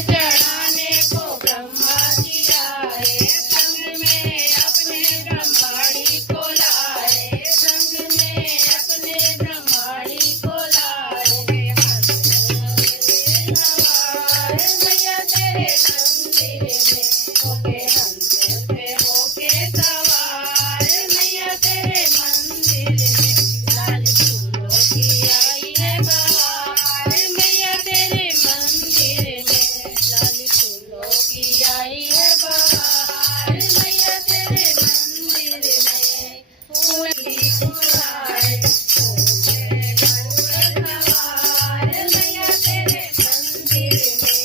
चढ़ाने को ब्रह्मा जी आए, संग में अपने ब्रह्माणी को लाए, संग में अपने ब्रह्माणी को लाए। सवार मैया तेरे मंदिर में होके हंस पे होके सवार, मैया तेरे मंदिर में लाल फूलों की आई है बहार, मैया तेरे मंदिर में लाल फूलों की आई है बहार, मैया तेरे मंदिर में फूल की फुलाए होके गरुड़ सवार, मैया तेरे मंदिर में